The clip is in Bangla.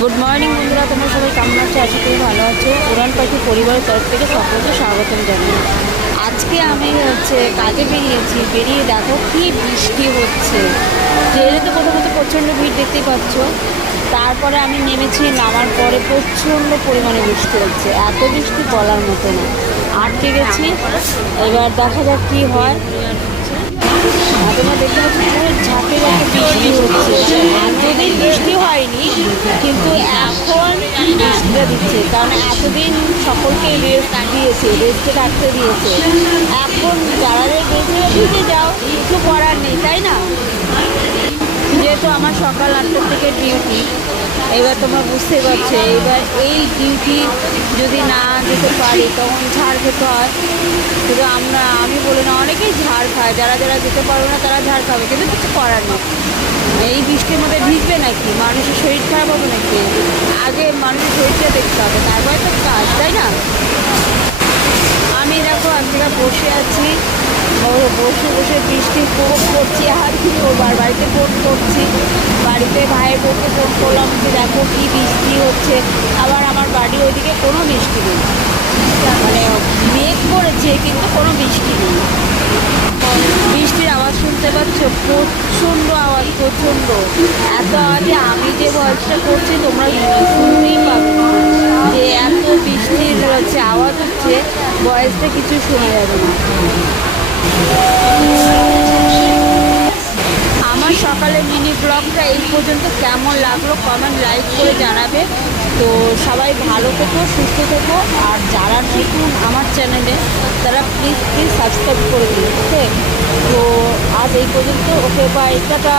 গুড মর্নিং বন্ধুরা, তোমরা সবাই কেমন আছো? আশা করি ভালো আছো। উড়ান পাখি পরিবারের তরফ থেকে সকলকে স্বাগতম জানাই। আজকে আমি কাজে বেরিয়ে দেখো কি বৃষ্টি হচ্ছে। ট্রেনে তো প্রথমত প্রচণ্ড ভিড় দেখতেই পাচ্ছ। তারপরে আমি নেমেছি, নামার পরে প্রচণ্ড পরিমাণে বৃষ্টি হচ্ছে। এত বৃষ্টি বলার মতো না, আটকে গেছি। এবার দেখা যাক কী হয়। তোমরা দেখতে পাচ্ছ পুরো ঝাঁকে ঝাঁকে বৃষ্টি হচ্ছে। এতদিন বৃষ্টি হয়নি, কিন্তু এখন বৃষ্টিটা দিচ্ছে, কারণ এতদিন সকলকে রেস্টে থাকতে দিয়েছে। এখন যারা ভিজে যাও, কিছু করার নেই, তাই না? যেহেতু আমার সকাল 8টার থেকে ডিউটি, এবার তোমরা বুঝতে পারছো। এবার এই ডিউটি যদি না যেতে পারি তখন ঝাড় খেতে হয়। শুধু আমি বলি না, অনেকেই ঝাড় খায়। যারা যারা যেতে পারবে না তারা ঝাড় খাবে, কিন্তু কিছু করার নেই। এই বৃষ্টির মধ্যে ভিজবে নাকি? মানুষের শরীর খারাপ হবে নাকি? আগে মানুষের শরীরটা দেখতে হবে, তারপরে তো কাজ, তাই না? আমি দেখো আমরা বসে আছি, বসে বসে বৃষ্টি উপভোগ করছি। আর কি ওর বাড়িতে ফোন করছি, বাড়িতে ভাইয়ের বউকে ফোন করলাম যে দেখো কি বৃষ্টি হচ্ছে। আবার আমার বাড়ির ওইদিকে কোনো বৃষ্টি নেই, মানে মেঘ করেছে কিন্তু কোনো বৃষ্টি নেই। বৃষ্টির আওয়াজ শুনতে পাচ্ছ? প্রচণ্ড আওয়াজ, প্রচণ্ড। এত আওয়াজে আমি যে ভয়েসটা করছি তোমরা শুনতেই পাবে না, যে এত বৃষ্টির আওয়াজ হচ্ছে, ভয়েসটা কিছু শোনা যাবে না। আমার সকালের মিনি ব্লগটা এই পর্যন্ত কেমন লাগলো কমেন্ট লাইক করে জানাবে। তো সবাই ভালো থেকো, সুস্থ থেকো। আর যারা নতুন আমার চ্যানেলে, তারা প্লিজ সাবস্ক্রাইব করে দিন। ওকে, তো আজ এই পর্যন্ত। ওকে, বাই, টাটা।